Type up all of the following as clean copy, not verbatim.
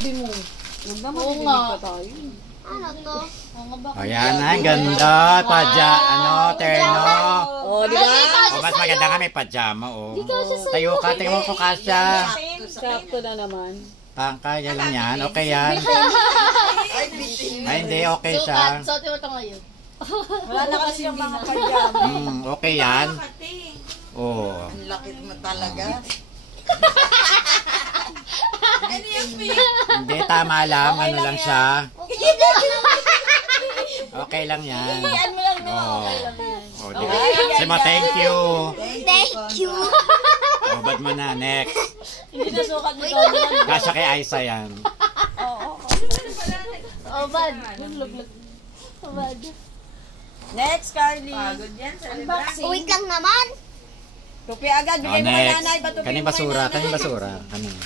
sabi mo? Huwag naman, hindi pa tayo. Ano to? O yan, ang ganda. Terno. O, di ba? O, mas maganda nga may pajama, o. Tayo ka, tingnan mo ko kasya. Sakto na naman. Kaya lang yan, okay yan. Ay, hindi, okay siya. Suot mo ito ngayon. Wala na kasi yung mga pajama. Okay yan. Oo. Ang lakit mo talaga. Hindi, tama lang. Ano lang siya. Okay lang yan. Iyan mo lang na. Oh, di ba? Say mo, thank you. Thank you. Oh, ba't mo na? Next. Hindi na sukat ni Tony. Kasya kay Aiza yan. Oh, bad. Oh, bad. Next, Carly. Unboxing. Wait lang naman. Tupi agad. Oh, Bigay mo kay nanay. next. Patupi Kaning mo kay basura. nanay. Kaning basura. Kaning.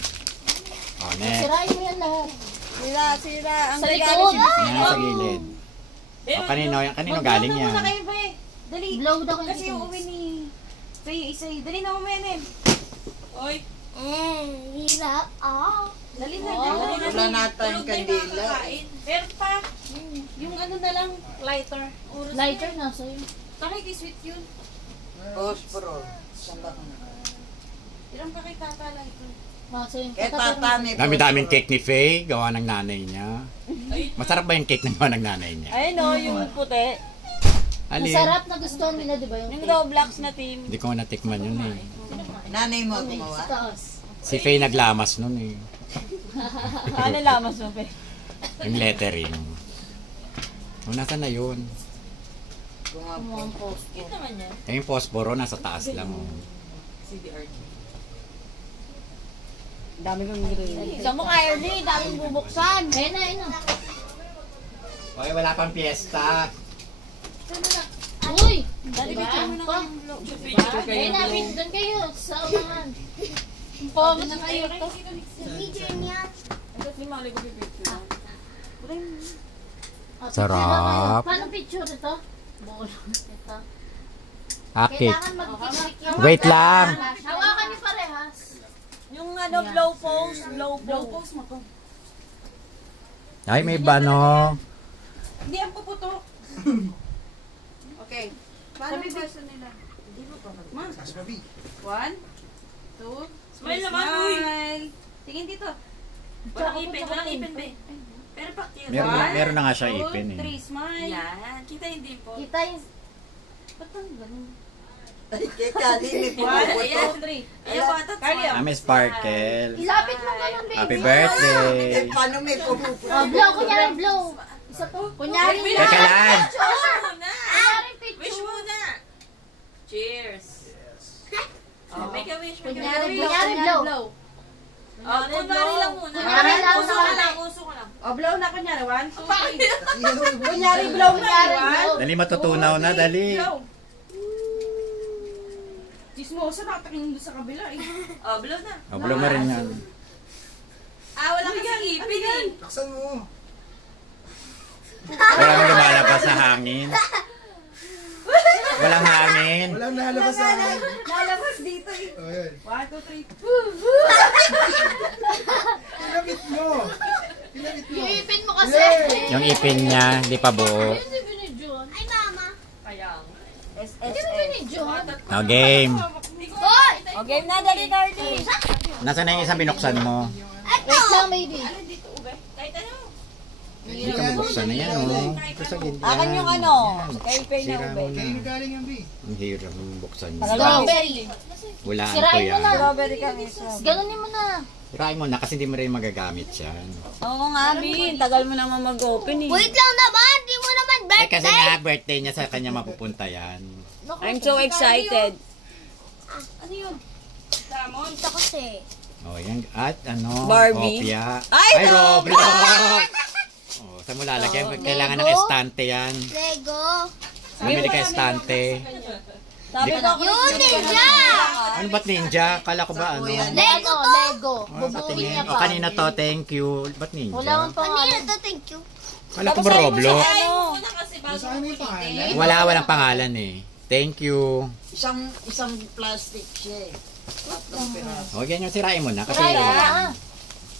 Oh, next. Sirain mo yan lahat. Sira. Ang Sa regalo likod. si Yan sa gilid. Oh, kanino galing yan? Dali. Blow daw kayo. Kasi yung uwi ni Faye isa. Dali na uminim. Oy. Hirap. Dali na. Wala natin kandila. Meron pa. Yung ano na lang, lighter. Lighter na sa'yo. Takay kay sweet yun. Posporo. Samba ko na. Ilang pa kay tata lighter. Kaya tata may Dami-daming cake ni Faye. Gawa ng nanay niya. Masarap ba yung cake na gawa ng nanay niya? Ay, no, yung puti. Alin? Masarap na gusto nila, di ba? Yung Roblox na team. Hindi ko natikman yun eh. Nanay mo gumawa. Sa taas. Si Faye naglamas nun eh. Ano lamas mo, Pe? Yung lettering. O, nasa na yun? Mukhang post. Cute naman yan. Yung posporo nasa taas lang. Oh. Dami kong green. Sa mo, Carly. Daming bubuksan. Ayun na. Oy, wala pang piyesta. Uy! Dali Diba? picture mo Pa. na Ayun na, doon kayo. Sa umangan. Pangit na kayo to. Video niya. Sarap. Paano picture ito? Bukol ito. Akit. Kailangan mag-picture. Wait lang. Hawakan niyo parehas. Yung ano, blow pose. Blow pose. mo to. Ay, may bano. Hindi ang puputok. Okay. Paano verso nila? Hindi mo pa mag- Ma. 1, 2, Smile naman, uy. Smile. Tingin dito. Walang ipin, be. Pero pakira. Meron na nga siya ipin 2, 3, eh. smile. Yan. Kita yung dimple. Kita yung... Ba't ang ganun? Ay, kay Kali may 1, pumuputo. 2, 3. Ayan po ata. Carly, Ah, may sparkle. Ilapit mo ganun, baby. Happy birthday. Eh, paano may pumuputo? Oh, blow. Kunyari, blow. Isa to. Kunyari. Teka lang. Wish muna. Kunyari, picture. Wish muna. Cheers. Oh, make a wish. Make a Kunyari, wish. blow. Oh, kunwari lang muna. Kunyari lang. Uso ko lang. Uso ko lang. Oh, blow na kunyari. 1, 2, 3. Kunyari, blow. Kunyari, blow. Dali, matutunaw na, dali. Blow. Chismosa, nakatingin doon sa kabila eh. Oh, blow na. O, blow mo rin yan. Wala kasi ipin eh. Taksan mo. Walang lumalabas sa hangin. Walang hangin. Walang nalabas sa akin. Lalabas dito eh. O, yan. 1, 2, 3. Pinabit mo. Pinabit mo. Yung ipin mo kasi. Yung ipin niya, hindi pa buo. Hindi binidyohan. Ay, mama. Kaya. Hindi binidyohan. O, game. Hoy! O, game na, dali, Carly. Nasaan na yung isang binuksan mo? Wait lang, baby. Kahit ano. Hindi ka mabuksan na yan, o. Ito sa gilid. Akin yung ano, kay Faye na Sira ube. mo na. Kayo galing yung B. Ang hirap mong buksan niya. Strawberry. Walaan ko Sirain mo na. yan. Strawberry ka mismo. Ganunin mo na. Sirain mo na kasi hindi mo rin magagamit yan. Oo nga, Bin. Tagal mo naman mag-open eh. Wait lang naman. Di mo naman Eh kasi birthday. nga, birthday niya sa kanya mapupunta yan. I'm so excited. Ano yun? Ito kasi. O, yan. At ano? Barbie. Kopya. Ay, no! Roblox! O, saan mo lalagyan? Kailangan ng estante yan. Lego. Bumili ka estante. Sabi ko ako. Yun, ninja. Ano ba't ninja? Kala ko ba ano? Lego to. Lego. Ah, Bubuin patingin. niya O, pa. kanina to, thank you. Ba't ninja? Wala kang Kanina pangalan. to, thank you. Kala ko ba Roblox? Ay, muna kasi bago Saan mo yung pangalan? Walang pangalan eh. Thank you. Isang plastic siya eh. Tatlong piraso. O, yan yung sirain mo na. Kasi Try na.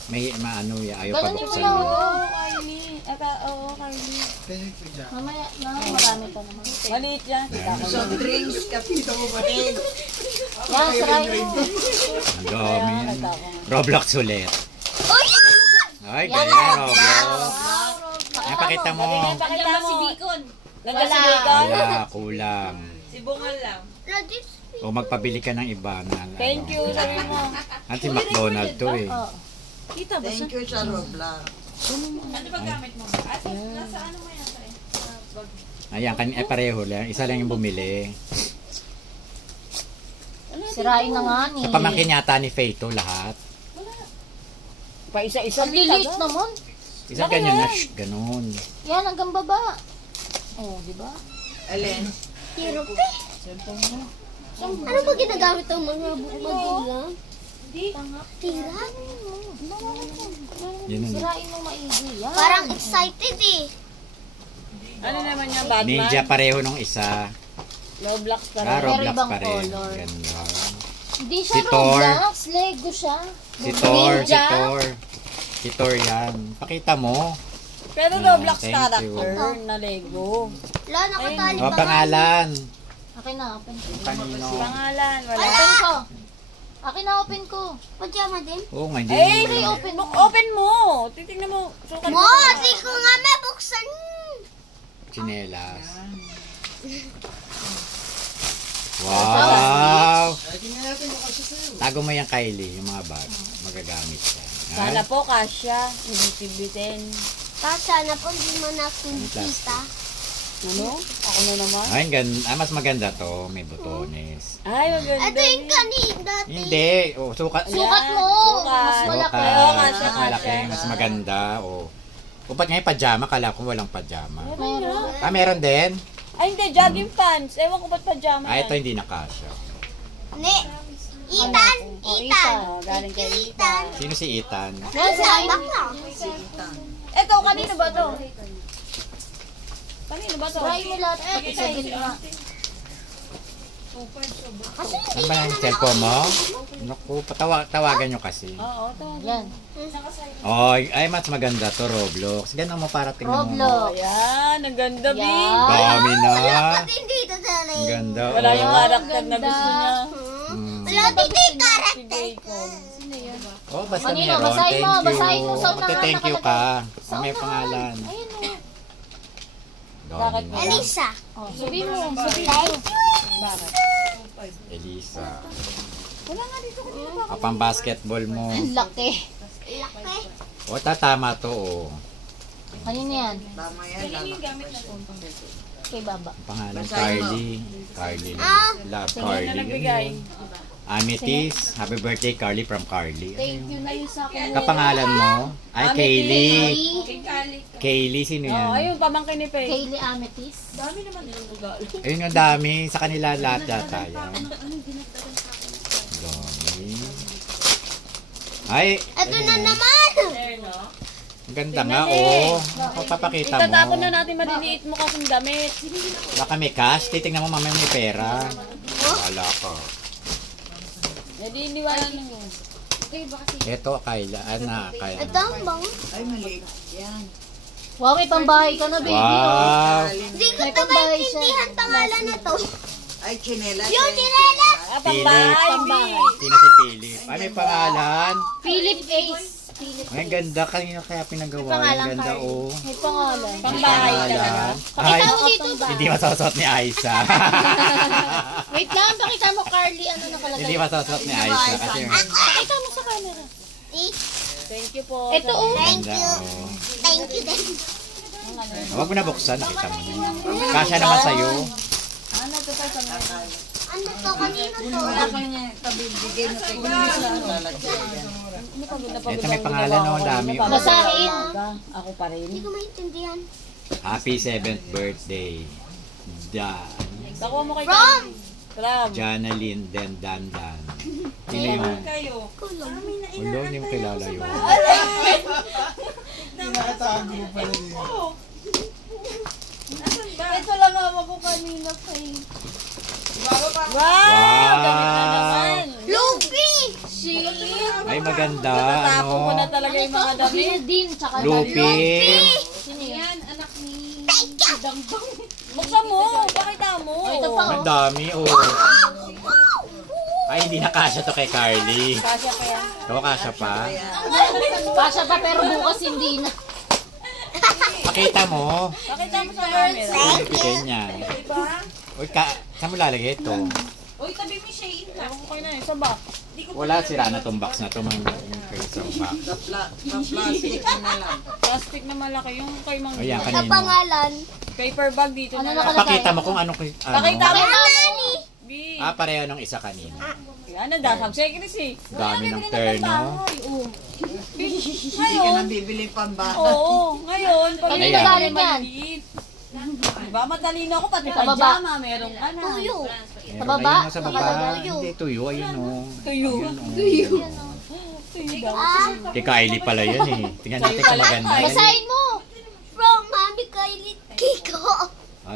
May maano, ayaw pa Gano'n mo buksan. lang. Kylie. Oo, Kylie. Kaya ko dyan. Mamaya, marami pa naman. Maliit yan. Kita ko. Soft drinks, kape. Kita mo ba rin? Yan, saray mo. Ang dami. Roblox ulit. Oh, yan! Ay, ganyan, Roblox. Yan, pakita mo. Pakita mo. Si Bicon. Nandiyan si Bacon. Wala, kulang. Si Bungal lang. Radis. O magpabili ka ng iba na. Thank you, sabi mo. Anti McDonald to eh. Kita ba siya? Thank you sa Roblox. Ano ba gamit mo? Ate, nasa ano mo yan? Ayan, pareho lang. Isa lang yung bumili. Sirain na nga ni. Sa pamangkin yata ni Faye to lahat. Pa isa-isa. Ang lilit naman. Isang ganyan na, ganun. Yan, hanggang baba. Oh, di ba? Alin? Hirap eh. Ano ba ginagamit ng mga magulang? Tira? Yun na. Sirain mo maigi. Yan. Parang excited eh. Ano naman yan, Batman? Ninja pareho nung isa. Roblox pa Ah, rin. Roblox ibang pa rin. color. Ganda. Hindi siya Si Thor. Roblox. Lego siya. Si Thor, si Ninja. Thor. Si Thor yan. Pakita mo. Pero Yeah, Roblox thank character you. na Lego. Wala, nakatali O, pa. pangalan. Akin na, open ko. Kanino? Pangalan, wala. Open ko. Akin na, open ko. Pajama din. Oo nga, hindi. Eh, Open mo. open mo. Titignan mo. Sukat Mo, di ko nga mabuksan. Chinelas. Wow! Ay, tingnan natin yung kasi sa'yo. Tago mo yung Kylie, yung mga bag. Magagamit yan. Ha? Sana po, Kasya. Hindi tibitin. Sana po hindi mo nakikita. Ano? Ako na naman. Ay, mas maganda to. May botones. Ay, maganda. Ito yung kanina. Hindi. O, sukat. Sukat mo. Mas malaki. Oo, Mas kasya, malaki. kasya. Mas maganda. O. Upat nga yung pajama. Kala ko walang pajama. Meron. Ah, meron din? Ay, hindi. Jogging pants. Ewan ko ba't pajama Ah, yan. ito hindi nakasya. Ne. Ethan. Ethan. Oh, galing kay Ethan. Sino si Ethan? Yan, sa bakla. Ito, kanino ba to? Kanino ba to? Sirain mo lahat. Sa gitna. Kasi Ano ba yung cellphone mo? Naku, tawagan nyo kasi. Oo, ito. Yan. Oh, ay, mas maganda to, Roblox. Ganun mo para tingnan mo. Roblox. Ayan, ang ganda, B. Yan. Dami na. hindi ito sa Ang ganda. Wala yung oh. karakter na gusto niya. Wala dito yung Si karakter. Bacon. Oh, basta Kanino? meron. Basahin mo, Thank you. basahin mo. Sa unahan Thank you ka. Sa May unahan. pangalan. Ayun o. Dami na. Elisa. Oh, sabihin mo. Sabihin mo. Thank you. Bakit? Elisa. Wala nga dito kanina ba? O, pang basketball mo. Ang laki. Laki. O, tatama to, oh. Kanino yan? Tama yan. Kay Baba. Ang pangalan, Basahin mo. Carly. Carly. Ah. Love, Sino na Carly. nagbigay? Amethyst. Happy birthday, Carly from Carly. Thank you na yun sa akin. Kapangalan mo? Ay, Kaylee. Kaylee. Kaylee, sino Oo, yan? ayun, pamangkin ni Faye. Kaylee Amethyst. Dami naman yung ugal. Ayun yung dami. Sa kanila lahat data yan. Dami. Ay, Ito na naman. There, no? ang ganda nga, Tingnan oh. Papapakita mo. Itatapon na natin maliliit mo kasing damit. Baka may cash. Titignan mo mamaya may pera. Wala ka. Eh, di iniwanan mo. Ito, Kayla. Kayla. Ito ang bang. Ay, maliit. Yan. Wow, may pambahay ka na, baby. Wow. Hindi ko May ito pambahay siya. maintindihan pangalan na to. Ay, chinelas. Yung chinelas. Ah, pambahay, B. Sino si Philip? Ay, may pangalan. Philip Ace. Philip. Ay, ganda. Kanina kaya pinagawa. pangalan, Ang ganda, Carly. oh. May pangalan. Pambahay talaga. Pangalan. Ay, Pakita mo dito. hindi masasot ni Aiza. Wait lang, pakita mo, Carly. Ano nakalagay? Hindi masasot ni Aiza. Kasi Pakita mo sa camera. Thank you po. Ito, oh. Thank ganda, you. oh. Thank you din. Huwag mo na buksan. Nakita mo na. Kasya naman sa'yo. Ano to pa sa mga? Ano to? Kanino to? Pabibigay mo kay Gisa. Lalagyan yan. Ito may pangalan, oh. Dami. oh. Basahin. Ako pa rin. Hindi ko maintindihan. Happy 7th birthday. Nakuha mo kay From? From. Janalyn Den Dandan. Sino yun? Kayo. Ulo, hindi mo kilala yun. Tinatago mo pala din. Ito lang hawak ko kanina, Faye. Wow! Ganda na naman. Luffy! She. Ay, maganda. Tatapon ko na Ano? talaga yung mga damit. Din, tsaka Lupi. Sino yun? Yan, anak ni... Dangbang. Buksan mo, pakita mo. Ito pa, Ang dami, oh. Ay, hindi na kasya to kay Carly. Kasya pa yan. Ito, kasya pa. Kasya pa pero bukas hindi na. Pakita mo. Pakita mo sa camera. Bigay niya. Uy, saan mo lalagay ito? Uy, tabi mo siya in. Ewan ko kayo na yun, sa box. Wala, sira na tong box na to. Mga isang box. Plastic na lang. Plastic na malaki, yung kay Mang Ayan, Sa kanino. pangalan. Paper bag dito Ano na lang. nakalagay? Pakita mo kung anong... Pakita mo. B. pareho nung isa kanina. Yan, nadasag siya, Chris eh. Dami ng terno. Hindi ka na bibili pambahay. Oo, ngayon, pag Kanina Ayan. galing yan. maliit. Diba, matalino ako, pati Sa baba. pajama, merong ano. Tuyo. Meron, Sa baba? ayun, Sa baba. Tuyo. Hindi, tuyo. Ayun o. Tuyo. Tuyo o. Kay Kylie pala yan eh. Tingnan natin kung maganda. Basahin mo. From Mami Kylie Kiko.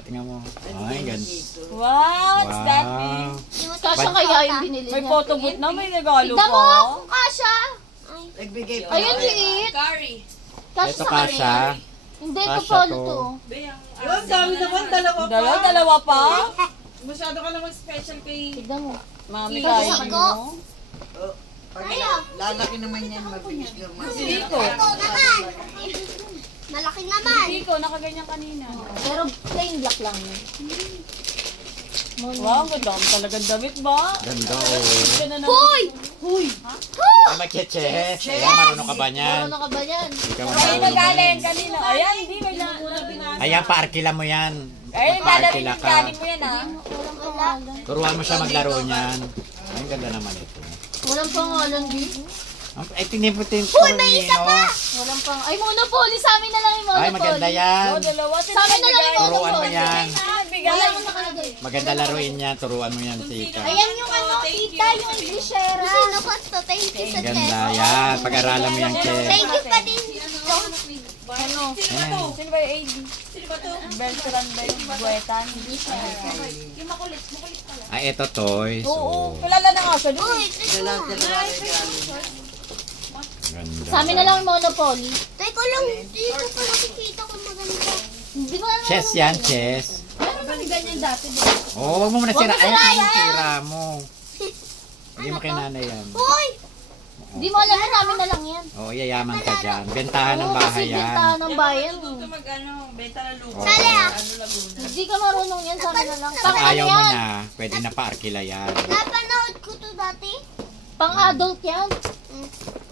Tingnan mo. Ay, ganda. Wow, what's that? Wow. Kasya kaya yung binili May niya. photo booth na, may regalo Tignan mo pa. kung kasya. Nagbigay pa. Ayun, liit. Curry. Kasya Ito sa kasha. kanya. Hindi, ito Kasya polo to. to. Ang dami naman, dalawa pa. Dalawa pa. Masyado ka naman special kay... Tignan mo. Mami, Ikaw kain sa mo. Pag lalaki naman yan, mabilis lang. Dito. Ito naman. Malaki naman. Dito, nakaganyan kanina. Pero plain black lang yun. Wow, ang ganda. Ang talagang damit ba? Ganda o. Ganda na. Hoy! Ay, magketches. Ayan, marunong ka ba niyan? Ano ka ba yan? Ikaw ang Ay, marunong nagaling yan. kanina. Ayan, hindi. May na. Ayan, paarkila mo yan. Ay, dadalhin Paarkila yung ka. galing mo yan, ha? Walang pangalan. Turuan mo siya maglaro niyan. Ay, ang ganda naman ito. Walang pangalan, di. Ay, tiniputin ko. Uy, may isa pa! Walang pang... Ay, Monopoly! Sa amin na lang yung Monopoly. Ay, maganda yan. Oh, dalawa. Sa amin na lang yung Turuan mo Monopoly. yan. Bigay. Wala akong nakalagay. Maganda laruin yan. Turuan mo yan, Tika. Ayan yung ano, tita, yung Englishera. Sino ko to? Thank you sa Ang test. ganda yan. Pag-aralan mo yan, Chef. Thank you pa din. Ano? Ayan. Sino ba yung AD? Sino ba to? Beltran ba yung buwetan? Ay, ito toys. Oo, Oh, kilala na nga siya. Uy! Dalawa regalo. ganda. Sa amin na lang yung Monopoly. Teka lang, hindi ko pa nakikita kung maganda. Hindi ko alam. Chess yan, chess. Meron ba ganyan dati? Oo, wag mo muna Wag sira. mo Ay, sirain. ang sira mo. Hindi mo kinana yan. Hoy! Hindi mo alam na namin na lang yan. Oo, yayaman ka dyan. Bentahan ng Oo, kasi bahay yan. bentahan ng bayan. Ito mag-ano, benta na lupa. Sali ah. Ano, Laguna. Hindi ka marunong yan, sa amin na lang. Pag Pang ano ayaw mo yan? na, pwede na paarkila yan. Napanood ko to dati. Pang adult yan.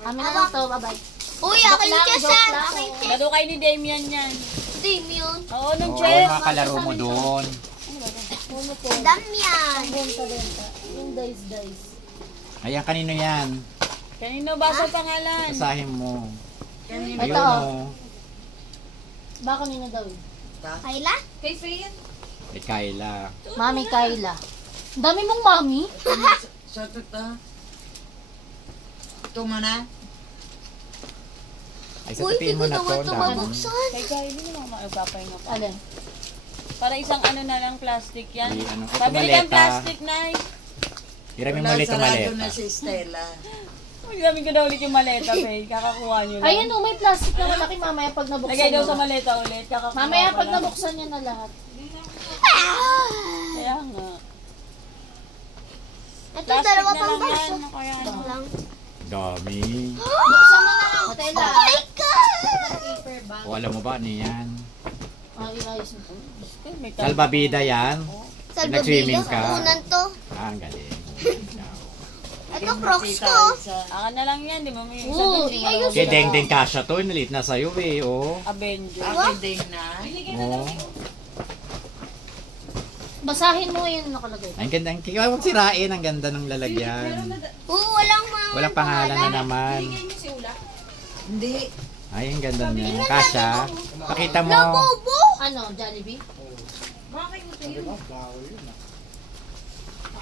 Amin na lang to, bye-bye. Uy, Joke akin lang, chess joke ah. lang. Akin chess. Laro kayo ni Damian yan. Team yun. Oo, nung Oo, chess. mga kalaro mo doon. Monopoly. Damian. Benta. Yung dice. Ayan, kanino yan? Kanino ba sa pangalan? Basahin mo. Ayun Ito. o. Baka nina daw eh. Kayla? Kay Faye. Kay Kyla. Mami Kyla. Ang dami mong mami. Sa ito. Ito mo na. Ay, sa Uy, tipin hindi mo ko na to. naman ito dami. mabuksan. Kay Kylie mo naman magpapahinga pa. Alin? Para isang ano na lang plastic yan. Di, ano, ito Pabili kang maleta. plastic na eh. Hiramin mo Wala, ulit yung sarado maleta. na si Stella. Magamin ko na ulit yung maleta, Faye. Kakakuha nyo lang. Ayan o, may plastic na malaki mamaya pag nabuksan. Lagay daw mo. sa maleta ulit. Kakakuha Mamaya ko pag lang. nabuksan niya na lahat. Kaya nga. Ito, Plastic dalawa na pang lang yan. baso. Ano kaya ano? Lang. Dami. Buksan mo na lang, Stella. Oh my God! O, alam mo ba, ano yan? Ay, ayos mo. May Salbabida yan. Nag-swimming Salbabida. ka. Unan to. Ah, ang galing. Ito, crocs ko. Akan na lang yan. Di ba may isa Oo, dun, di ba? ayos. Kaya deng-deng kasha to. Nalit na sa'yo eh. Oh. Avenger. Akin din na. Oh. Basahin mo yung nakalagay. Ang ganda. Huwag sirain. Ang ganda ng lalagyan. Oo, walang mga Walang pangalan na naman. Hindi. Ay, ang ganda niya. Kasha. Pakita mo. Labubo. Ano, Jollibee?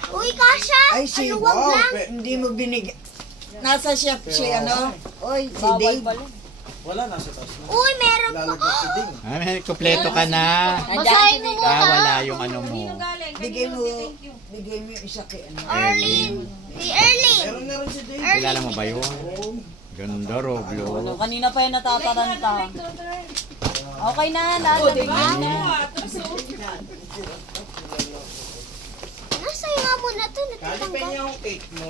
Uy, Kasha. Ay, si Ano, wag lang. Hindi mo binig... Nasa chef si ano? Oy, si Bawal Dave. pala. Wala, nasa taas na. Uy, meron pa. Lalagyan si Ding. Ay, kumpleto ka na. Basahin mo muna. Wala yung ano mo. Bigay mo yung isa kay ano. Arlene. Si Arlene. Meron na rin si Ding. Kilala mo ba yun? Ganda, Roblo. Ano, kanina pa yung natataranta. Okay na, lahat na. Nasa nga muna to. Kalipin Natitanggal. niya yung cake mo.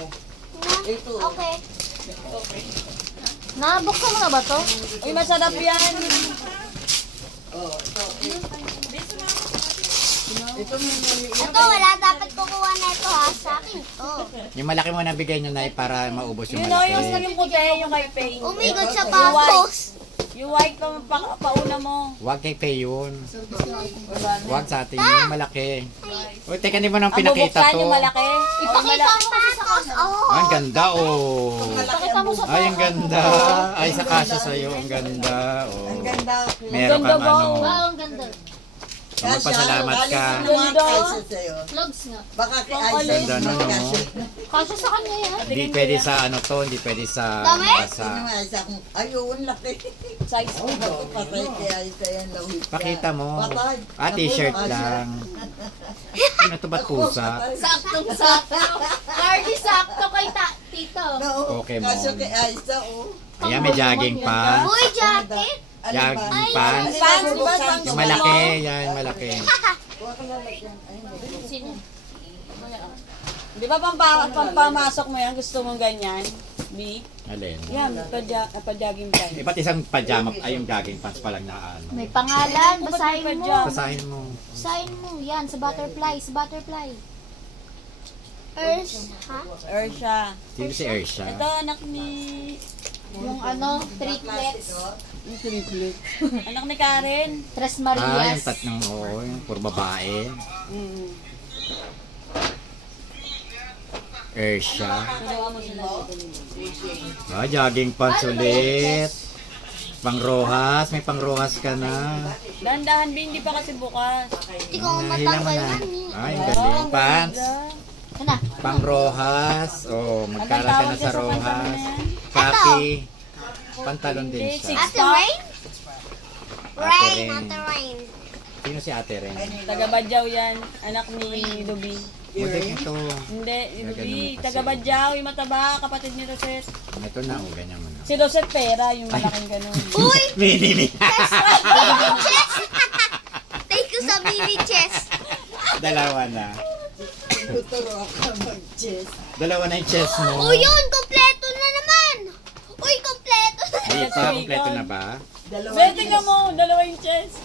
Ito. Okay. Nabuksan mo na ba to? Uy, masarap yan. Ito, wala dapat kukuha na ito ha. Sa akin to. Yung malaki mo nabigay nyo na para maubos yung You know, yung malaki. puti, yung kay Faye. Umigot sa papos. Yung white pauna mo. Huwag kay Pay yun. Huwag sa atin yung malaki. Uy, teka, hindi mo nang Ang pinakita bubuksan to. yung malaki. Ipakita mo kasi sa papos. Oh. Ay, ang ganda, oh. Pakita mo sa Ay, ang ganda. Ay, sa kasya sa'yo, ang ganda. Oh. Ang ganda. Meron Ganda kang ba? ano. Wow, ang ganda. Magpasalamat ka. Naman kasi sa'yo. Vlogs nga. Baka kay Ganda Aiza. na, no? Kasya sa kanya yan. Hindi pwede sa ano to, hindi pwede sa... Dami? sa Ayun, laki. size. Patay kay Aiza yan. Lawit ka. pakita mo. Patay. Ah, t-shirt lang. Ano to, ba't pusa? Saktong-sakto. Cardi, sakto kay tito. Okay mo. Kaso kay Aiza, oh. Ayan, may jogging pa. Uy, jacket. Jogging pants. Pants, di ba? Pants Yung mo. malaki, yan, malaki. Sino? Di ba pampamasok mo yan? Gusto mong ganyan? B? Alin? Yan, pa-jogging pants. Ba't isang pajama, ay yung jogging pants pa lang na ano? May pangalan. Basahin mo. Basahin mo. Basahin mo. Yan, sa butterfly. Sa butterfly. Earth, ha? Ersha. Sino si Ersha? Ito, anak ni... Yung ano, triplets. Yung triplet. Anak ni Karen. Tres Ah, yung Marias. tatlong, oo, yung puro babae. Mm. Ersha. Sinawa mo sila. Ah, jogging pants ulit. Pang-rohas, may pang-rohas ka na. Dahan-dahan, B, hindi pa kasi bukas. Hindi ko Hila mo matanggal na. mami. Ay, ang galing. Pants, Ano? pang-rohas. Oh, magkaroon ka na sa rohas. Kaki. Pantalon din siya. Ate Rain? Rain, Ren. Ate Rain. Sino si Ate Ren? Taga-Badyaw yan. Anak ni Luby. Butik ito. Hindi, Kaya Luby. ganun kasi. Taga-Badyaw, yung mataba, kapatid ni Rosette. Ito na, oh, ganyan mo na. Si Rosette Pera, yung malaking ganun. Uy! Mini. Mini chess! Thank you sa mini chess. Dalawa na. Tuturo ako mag-chess. Dalawa na yung chest mo. O yun, kompleto na naman. Uy, kompleto na. Hindi pa, kompleto na ba? Be, tingnan mo, dalawa yung chest.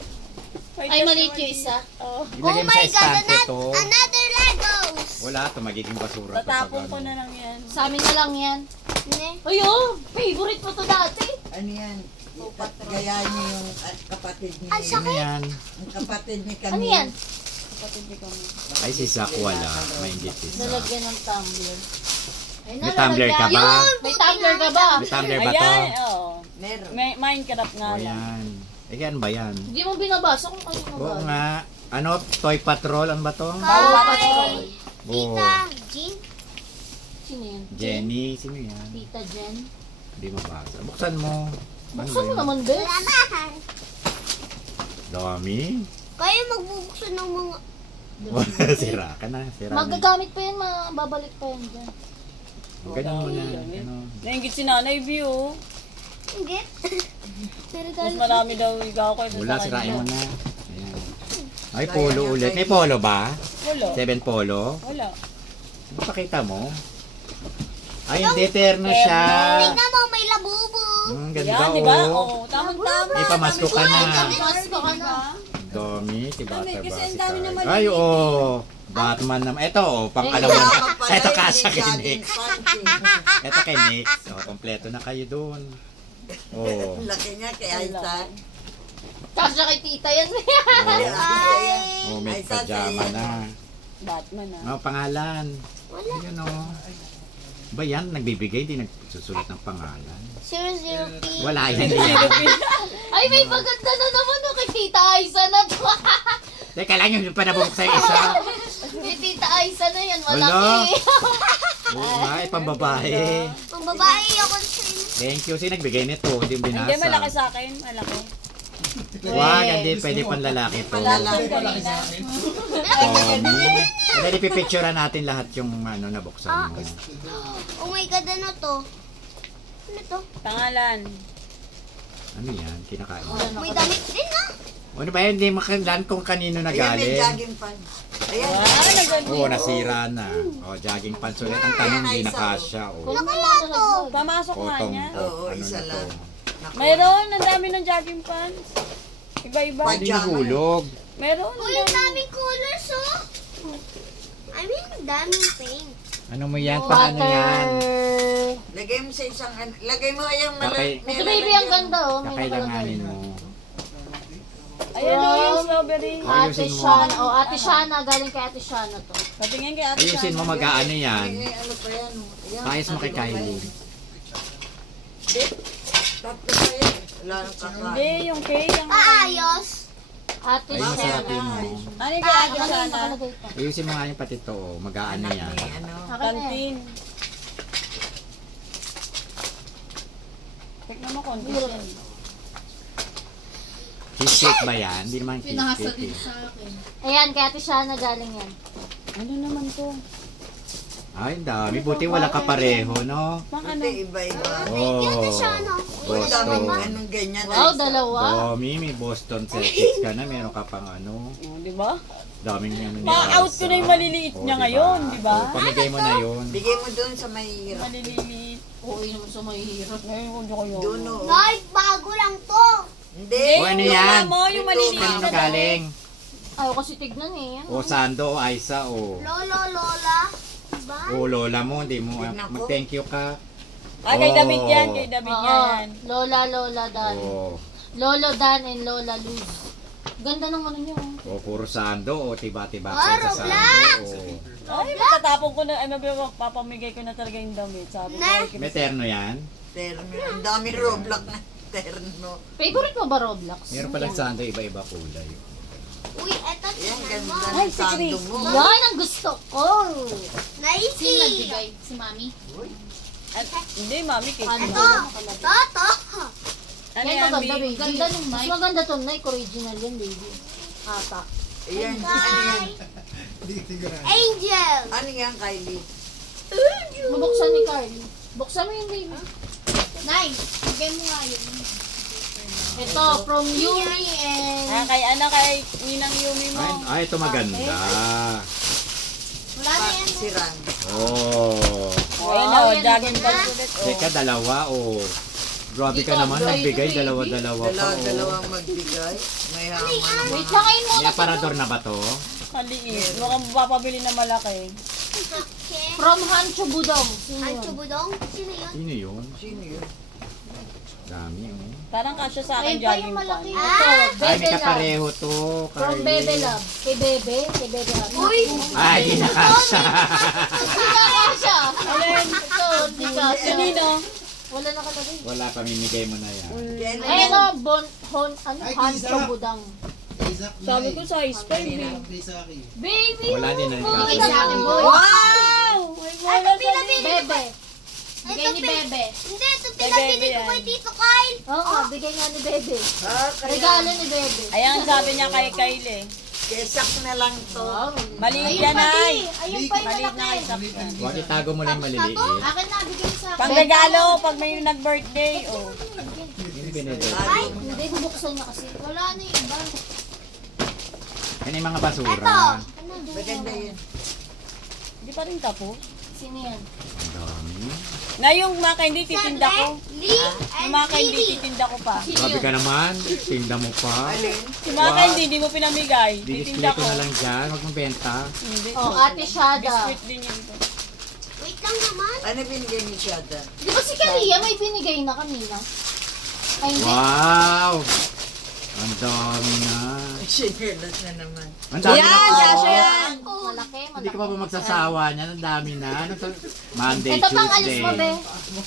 Ay, maliit yung isa. Oh Ilagay mo my sa God, estante to. another Legos. Wala to, magiging basura. to Tatapon pag ko ano. na lang yan. Sa amin na lang yan. Ne? Ay, oh, favorite mo to dati. Ano yan? Gayaan niyo yung kapatid ni... Ang Ano sakit. yan? Ang kapatid ni Camille. Ano yan? Kapatid ni kami. Ay, si Zach wala. Mainggit si Zach. Nalagyan ng tumbler. Ay, May tumbler ka ba? May tumbler ka ba? May tumbler ba to? Ayan, oo. Meron. Minecraft nga O lang. yan. Eh, yan ba yan? Hindi mo binabasa kung ano Oo ba. nga. Ano? Toy Patrol? Ano ba to? Kay Oo. Tita Jean. Sino yan? Jenny. Sino yan? Tita Jen. Hindi mabasa. Buksan mo. Buksan mo naman, Bes. Wala na. Dami. Kaya magbubuksan ng mga... Sira ka na. Sira na. Magagamit pa yan, mababalik pa yan dyan. Ganyan mo na. Ano. Nainggit si Nanay View. Inggit. Pero Mas dahil... marami daw ikaw kaysa Wala, sa sirain mo kanya. na. Ayan. Ay, polo ulit. May polo ba? Wala. 7 polo? Wala. Pakita mo. Ay, hindi. Terno siya. Tingnan mo, may labubo. Ganda Yan, di ba? oh. Oo, tamang-tama. May pamasko ka na. Mas ka na. Dami, si Bata Dami, kasi ba ang si dami Kai? naman Ay, yun. oo. Batman naman. Ito, oh, pang alam mo. Ito kasya kay Nick. Ito kay Nick. So, kompleto na kayo doon. Oh. Laki niya kay Aiza. Kasya kay tita yan. Oh, may pajama na. Batman ah. Oh, pangalan. Wala. Yun oh. Ba yan? Nagbibigay, di nagsusulat ng pangalan. 00P. Wala yan. Yan. Ay, may maganda na naman no, kay tita Aiza na to. Teka lang, yung pa nabubuksan yung isa. Kay tita Aiza na yan, Wala. malaki. Oo nga, pambabae. Ang babae ako sa Thank you. Sino nagbigay nito? Hindi yung binasa. Hindi, malaki sa akin. Malaki. Wag, hindi. Pwede pang lalaki to. Lalaki. Tommy. Dahil ipipicturean natin lahat yung nabuksan mo. Oh my God, ano to? Ano to? Pangalan. Ano yan? Kinakain. May damit din na. Ano ba yan? Hindi makilan kung kanino na Ayan, may galing. jogging pants. Ayan. Oo, nasira na. Jogging pants ulit. Ang tanong, hindi nakasya. Nakala to. Pamasok nga Potong. niya. Oo, Ano isa na lang. to? Naku. Mayroon, ang dami ng jogging pants. Iba-iba. Hindi nahulog. Meron. Uy, ang daming colors, oh. I mean, daming paint. Ano mo yan? Paano yan? Lagay mo sa isang, lagay mo ayang Kakay- Ito, baby, ang ganda, oh. May nakalagay. Kakailanganin mo. Ayan o, yung strawberry. Ate Ayusin mo. Shana. Oh, Ate Shana. Galing kay Ate Shana to. Patingin kay Ate Ayusin mo Shana. mag-ano yan. May ano pa yan. Ayan, Ayos mo kay sabi Kylie. Tatlo pa yan. Wala nang kakain. Hindi, yung cake. Yung... Paayos. Ate Ay, Shana. masarapin mo. Ano yung kay Ate Shana? Ayusin mo nga yung pati to. Mag-ano Anak yan. ni ano. Kantin. Tignan mo condition. Cheesecake ba yan? Hindi naman cheesecake. Ayan, kay Ate Shana galing yan. Ano naman to? Ay, ang dami. Buti wala ka pareho, no? Pang ano? Hindi, iba-iba. Oh, Shana. Ang daming Boston. anong ganyan. Wow, dalawa. Domi, may Boston Celtics ka na. Meron ka pang ano. Oh, di ba? Daming ano niya. Ma-out ko na yung maliliit niya ngayon, di ba? Pamigay mo na yun. Bigay mo doon sa mahihirap. Maliliit. Oo, yun naman sa mahihirap. Ngayon ko di ko yun. Doon o. Nay, bago lang to. Hindi. O, ano yan? Mo, yung maliliit Kanino na galing? Ayaw kasi tignan eh. O, Sando, o Aisa, o. Lolo, Lola. Diba? O, Lola mo, hindi mo. Tignan ko. Mag-thank you ka. Ah, kay David yan, Oh. kay David Oo. yan. Lola, Lola, Dan. O, Lolo, Dan, and Lola, Luz. Ganda ng ano niyo. o puro Sando, o tiba-tiba Ah, ka sa Roblox! Sando. O. Ay, matatapon ko na, ano ba, papamigay ko na talaga yung damit. Sabi ko, Na. ay, May terno yan? Terno. Ang daming Roblox na terno. Favorite mo ba Roblox? Meron pala Sando, iba-iba kulay. Uy, eto Yan, tingnan mo. ganda ng sando mo. Yan ang gusto ko. Nike. Si Mami? hindi, mami, kay Ito. Toto. Ano Yan yan, maganda, baby? baby. Ganda nung Nike. Mas maganda to Nike. Original yan, baby. Ata. Ayan. Ano yan? Angel. Ano yan, Kylie? Mabuksan ni Carly. Buksan mo yung baby. Nice. Bigay mo nga yun. Ito, from Yuri and... Ah, kay ano, kay Ninang Yumi mo. Ay, ito maganda. Wala na yan. Si Ran. Oh. Ayun o, jogging pants ulit. Oh. Teka, dalawa, oh. Grabe ka naman, nagbigay, dalawa-dalawa pa, oh. Dalawang magbigay. May hama naman. Wait lang, kain muna. May aparador na ba to? Maliit. Mukhang papabili na malaki. From Hancho Budong. Sino yun? Ancho Budong? Sino yun? Sino yun? Sino yun? Dami, oh. Parang kasya sa akin Ayun pa yung jogging malaki. pants. Ito, Ay, Bebe may Love. kapareho to, From Carly. Bebe Love. Kay Bebe. Kay Bebe Love. Uy! Ay, di na kasha. Hindi ka siya. Alin? Ito, hindi ka siya. Kanino? Wala nakalagay. Wala, pamimigay mo na yan. Yan Ay, ano, Hancho Budong. Sabi ko size 5 eh. Baby! Wala din na Bigay kasha. sa akin, boy. Wow! May wala sa Bebe. Bigay ni Bebe. Hindi, ito Kay pinabili Bebe ko yan. kay Tito Kyle. Oo, bigay nga ni Bebe. Kaya Regalo ni Bebe. Ayan, sabi niya kay Kyle eh. kesak na lang to. Wow. Maliit yan ay. Ayun pa yung Maliit na malaki. kay Sak yan. Huwag itago mo lang yung maliliit. Akin na, bigay sa akin. Pang regalo pag may nag-birthday. Oh. Hindi binili. Hindi, bubuksan niya kasi. Wala na yung iba. Yan yung mga basura. Maganda yun. Hindi pa rin tapos. Sino yan? Ang dami. Na yung mga hindi titinda ko. Lee Yung and mga hindi Lily. titinda ko pa. Grabe ka naman. Tinda mo pa. Alin? Yung mga hindi mo pinamigay. Di-display Titinda ko ko. na lang dyan. Huwag mong benta. Hindi. Oh, Ate Shada. Biscuit din yun. Wait lang naman. Ano binigay ni Shada? Di ba si Kalia may binigay na kanina? Ay, hindi. Wow! Ang dami na. Sinelas na naman. Ang dami na Yan! po. Kasha yan! Malaki, Hindi ka pa malaki. ba magsasawa niyan? Ang dami na. Ano to? Monday, Ito pang alis Tuesday. mo, be.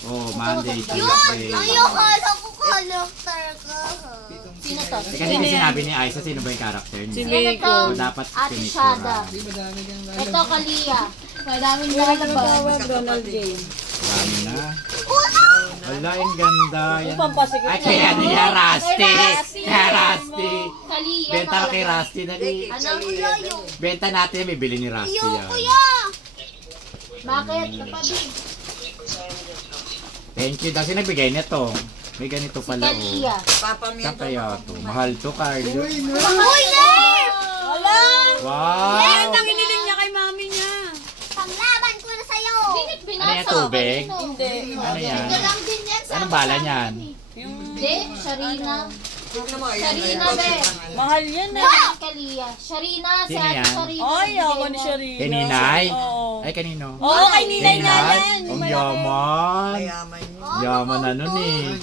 Oh, Monday, Yun! Tuesday. Ayaw, kala ko character ka. Sino to? Eh, kanina sinabi ni Aisa, sino ba yung character niya? Si Sino to? O, dapat Ate Shada. pinicturean. Ito, Kalia. Madaming Yung lalabas. tawag Donald J. Dami na. Wala, ang ganda. Yan. pampasikip Ay, kaya ano yan, Rusty. Kaya Rusty. Kalia. Benta ka kay Rusty. Dali. Benta natin, may bili ni Rusty yan. Bakit? Kapabi. Thank you. Dahil nagbigay nito. May ganito pala. Kalia. Saan kaya to? Mahal to, Carlo. Wala! Wow! Yan ang iniling niya kay mami niya. Panglaban ko na sa'yo. Binit Ano binasa. yan, tubig? Hindi. Ano yan? Ito lang din yan sa Anong bala niyan? Hindi, Sharina. Sharina, be. Mahal yan eh. Nasa Kalia. Sharina, si Sino Ate yan? Sharina. Ay, bibigay ako mo. ni Sharina. Kay Ninay? Oo. Ay, kanino? Oo, kay Ninay nga Ninay? yan. Ang yaman. Mayaman niyo. Yaman na nun eh.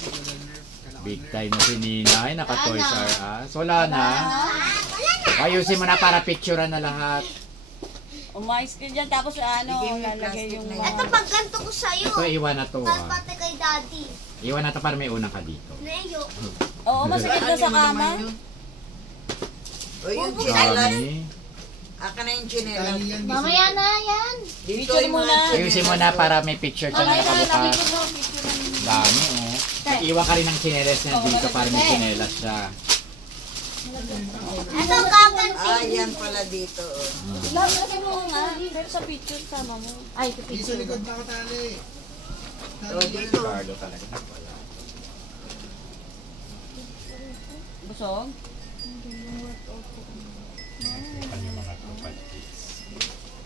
Big time na si Ninay. Naka-Toys R Us. Wala na. Ayusin mo na para picturean na lahat. Umayos ka dyan. Tapos ano, Bigyan mo yung lalagay plastic yung na mga... Ito pagganto ko sa'yo. Ito, iwan na to Tapos ah. pati kay daddy. Iwan na to para may unang ka dito. Neyo. Oo, masakit na sa kama. O yung chinelas. Dami. Aka na yung chinelas. Mamaya na yan. Dito Picture yung muna. mga Ayusin mo na para may picture ka na nakabukas. Dami oh. Iwan ka rin ng chinelas niya dito para may chinelas siya. Ito gaganti. Ah, yan pala dito. Oh. Lagay mo nga. Pero sa picture, sama mo. Ay, ito Sa picture. likod nakatali. O, dito. Carlo talaga. Busog?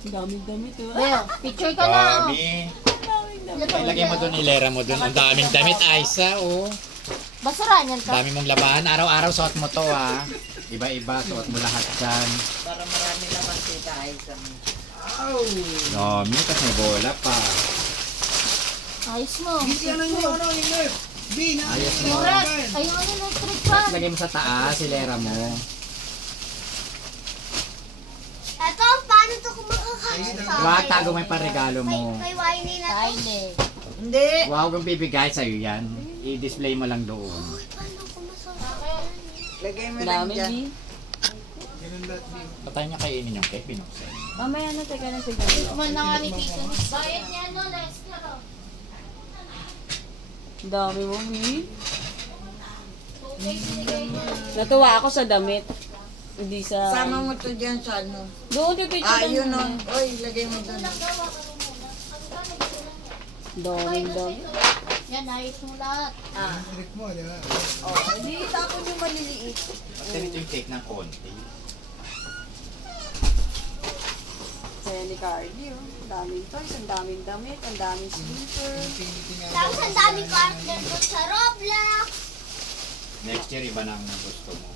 Dami-dami to. Leo, picture ka na. oh. Dami. Ilagay mo doon, ilera mo doon. Ang daming damit, Aisa, oh. Basura niyan to. Dami mong labahan. Araw-araw suot mo to, ah. Iba-iba, suot mo lahat dyan. Para marami naman kita ay sa Dami, kasi may bola pa. Ayos mo. Hindi ano yung ano, yung left. B, na. Ayos mo. Correct. Ayun ang electric fan. Lagay mo sa taas, ilera mo. Ito, paano ito kung makakasa? Wag, tago mo yung parregalo mo. Kay Winnie na to. Tiny. Hindi. Wow, kung bibigay sa'yo yan, i-display mo lang doon. Paano kung masasakyan? Lagay mo lang Dami, dyan. G. Ganun lahat, B. Patay niya kainin yung cake, pinuksan. Mamaya na, teka na siguro. Man na nga ni Tito. Bayad niya no, next na to. Dami mo, B. Okay, binigay niya. Natuwa ako sa damit. Hindi sa... Sama mo to dyan sa ano. Doon, yung picture. Ah, yun o. Oy, lagay mo doon. Dami. Yan, ayos mo lahat. Trick mo, di ba? Hindi, tapon yung maliliit. Ganito yung cake ng konti. Saya ni Cardi, oh. Ang daming toys, ang daming damit, ang daming slipper. Tapos ang daming partner doon sa Roblox. Next year, iba na ang gusto mo.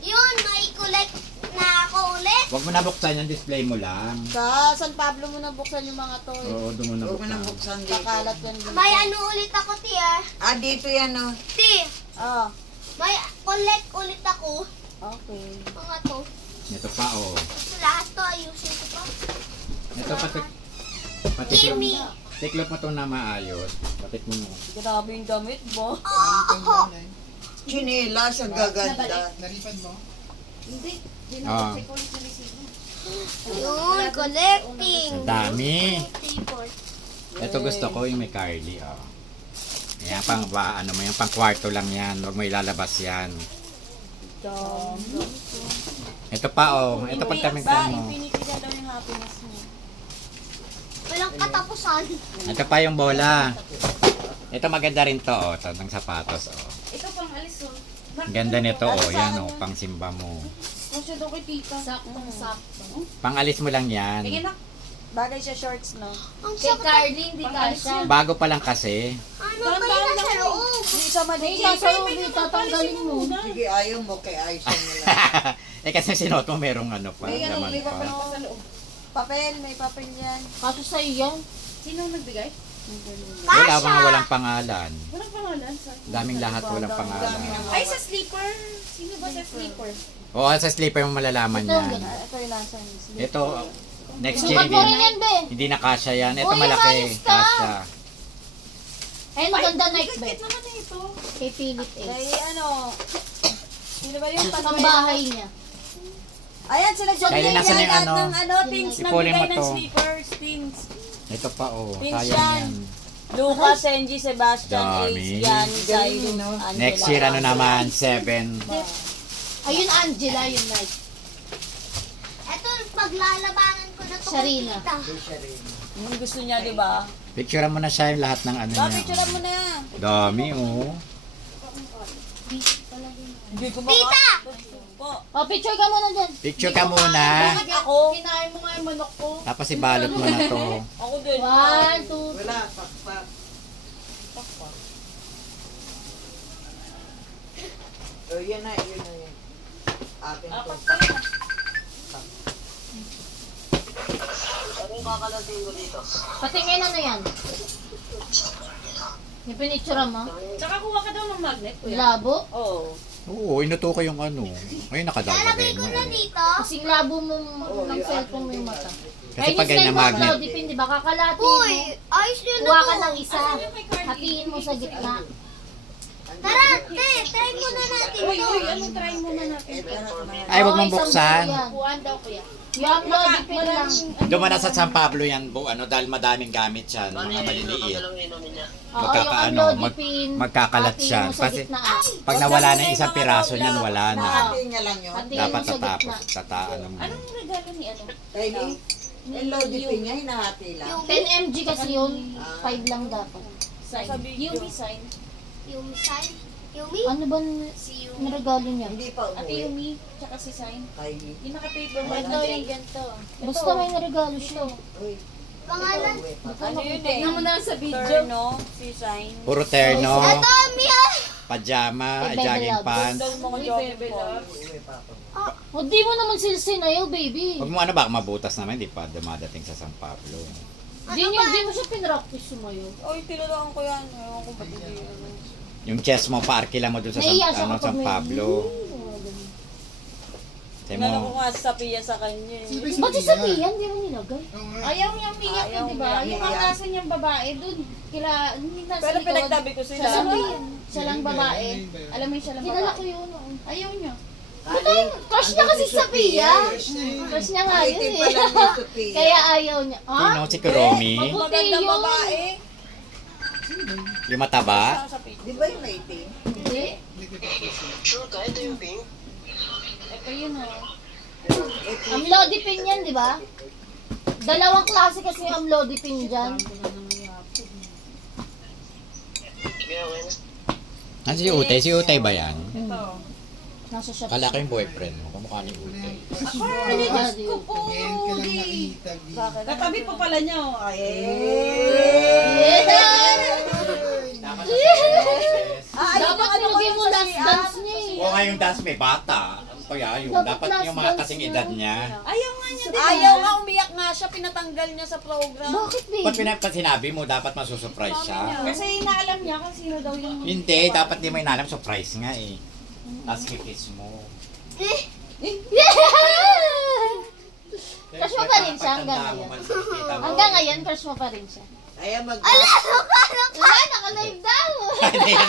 Yun, may collect na ako ulit. Huwag mo na buksan yung display mo lang. Sa San Pablo mo na buksan yung mga toys. Oo, doon mo na Huwag mo nang buksan. buksan dito. Kakalat yan dito. May ano ulit ako, Tia. Ah, dito yan o. Tia, Ah, may collect ulit ako. okay. Mga to. Ito pa, oh. Gusto lahat to, ayusin ko pa. Ito pati Kimi. tiklop mo ito na maayos. Patik mo mo. Grabe yung damit, bo. Oh, Chinelas, ang gaganda. Naripad mo? Ah, yun, collecting. ang dami. Table. Ito gusto ko yung may Carly, oh. Yan, pang ano mo, yung pang kwarto lang yan. Huwag mo ilalabas yan. Ito pa, oh. Ito pag kaming mo. Infinity na daw yung happiness mo. Walang katapusan. Ito pa yung bola. Ito maganda rin to, oh. Ito ng sapatos, oh. Ito pang alis oh. Ang ganda nito, oh. Yan, oh. Pang simba mo. Kasi daw kay tita. Saktong-sakto. Pang alis mo lang yan. Bagay siya shorts, no? Ang Kay sakit. Carly, hindi kasha. Bago pa lang kasi. Ano ba yun nasa loob? Hindi siya May madikit. nasa loob, tatanggalin mo. Sige, ayaw mo kay Aisha nila. Eh kasi sinuot mo merong ano pa, laman pa. Papel, may papel yan. Kaso sa'yo yan. Sino nagbigay? Wala, mga walang pangalan. Walang pangalan. Sa... Daming lahat walang pangalan. Ay, sa sleeper. Sino ba sa sleeper? Oo, sa slipper mo malalaman yan. Ito yung nasa slip. Ito, next year Sukat mo rin hindi, yan, be. hindi na kasya yan. Ito Uy, malaki, ayos ka. kasya. Ay, maganda night bed. Naman na ito. Kay Philip Kay Ace. ano, sino ba yung Ang bahay niya. Ayan, sila John Kailan nasa yung ano? ng ano, things, Ipulin nagbigay mo ng to. slippers, things. Ito pa, oh. Pinch Sayang yan. yan. Luca, Senji, Sebastian, Dami. Ace, Yan, Cyrus, Angela. Next year, ano naman, 7. Ayun, Angela, yun, Night. Ito, paglalabanan ko na to. Sharina. Yung gusto niya, di ba? Picturean mo na siya yung lahat ng ano niya. Picturean mo na. Dami, oh. Hindi ko Tita! Oh, picture ka muna dyan. Picture ka muna. Ako. Kinain mo nga yung manok ko. Tapos ibalot mo na to. Ako din. 1, 2, Wala, pakpak. Oh, yun na, yun na yun. Akin to. Anong kakalating ko dito? patingin ano yan? Yung pinicture mo? Tsaka kuha ka daw ng magnet, kuya. Labo? Oo. Oo, inuto ko yung ano. Ay, nakadalagay mo. Ano dito? Kasing labo mo ng cellphone mo yung mata. Kasi pag ganyan magnet. Lodipin, di ba? Kakalatin mo. Uy, ayos yun na Kuha to. ka ng isa. Hatiin mo sa gitna. Tara, te, try muna natin to. Anong try mo na natin? Ay, wag mong isang buksan. buo yan. Kuhaan daw, kuya. Yung lodipin lang. Duman na sa San Pablo yan, dahil madaming gamit siya, mga maliliit. Oo, Magkakaano, yung lodipin. magkakalat hatiin siya. mo sa Kasi gitna. pag nawala na yung isang piraso niyan, wala na. Nakati niya lang yun. Hatiin Dapat mo sa tatapos. gitna. Tataan mo. Anong regalo ni ano? Kaya yung lodipin niya, hinahati lang. 10 mg kasi yun. 5 lang dapat. Sign. Yumi sign. Yumi sign? Yumi? Ano ba Si Yumi. regalo niya? Hindi pa Ate umuwi. Yumi, tsaka si sign. Kay Yung naka-paper mo. Ito, yung ganito. Basta may naregalo siya. Uy, Pangalan? uwi pa. Ano yun eh? Tignan mo na sa video. Terno, si Sign. Puro terno, Ito, Mia! pajama, Bebe jogging love. pants. Dahil mga jogging pants. Uwi pa ako. O di mo naman silsinayaw, baby. Huwag mo ano ba, mabutas naman, hindi pa dumadating sa San Pablo. Di mo siya pinractice sumayo. Oy, tinalaan ko yan. Ewan ko ba't hindi yun. Yung chest mo, paarkila mo dun sa Naiya siya San kapag may... Pablo. Sabi Tinala ko mo, nga sa Pia sa kanya eh. Ba't si Sabihan? Di mo nilagay? Ayaw niyang umiyak Ayaw yun, di ba? niya. Yung ang nasa niyang babae, doon, hindi nasa Pero likod. pinagtabi ko sila. Siya lang babae. Alam mo yung siya lang Kilala ko babae. yun. Ayaw niya. Crush niya kasi si Sophia. Crush niya nga yun Waiting eh. pa lang ni Sophia. Kaya ayaw niya. sino si Kuromi? Mabuti Magandang yun. babae. Yung mataba? Sa Pia. Di ba yung waiting? Hindi. Ito yun o. Amlodipine yan, di ba? Dalawang klase kasi yung amlodipine dyan. Ano si Utay? Si Utay ba yan? Nasa shop. Kala ko yung boyfriend mo, kamukha ni Utay. Diyos ko po. Ngayon ka lang nakita, B. Katabi pa pala niya o. Dapat nilagay mo last dance niya eh. O nga yung dance may bata. Ano kaya yun? Dapat Dapat last yung mga dance kasing niya. edad niya. Ayaw nga niya. Ayaw nga, umiyak nga siya. Pinatanggal niya sa program. Bakit Pag baby? sinabi mo, dapat masusurprise siya. Kasi inaalam niya kung sino daw yung... Hindi, dapat di mo inalam, surprise nga eh. Tapos kikiss mo. Crush mo pa rin siya hanggang ngayon. Hanggang ngayon, crush mo pa rin siya. Ayaw mag... Wala, naka-live daw. Hindi na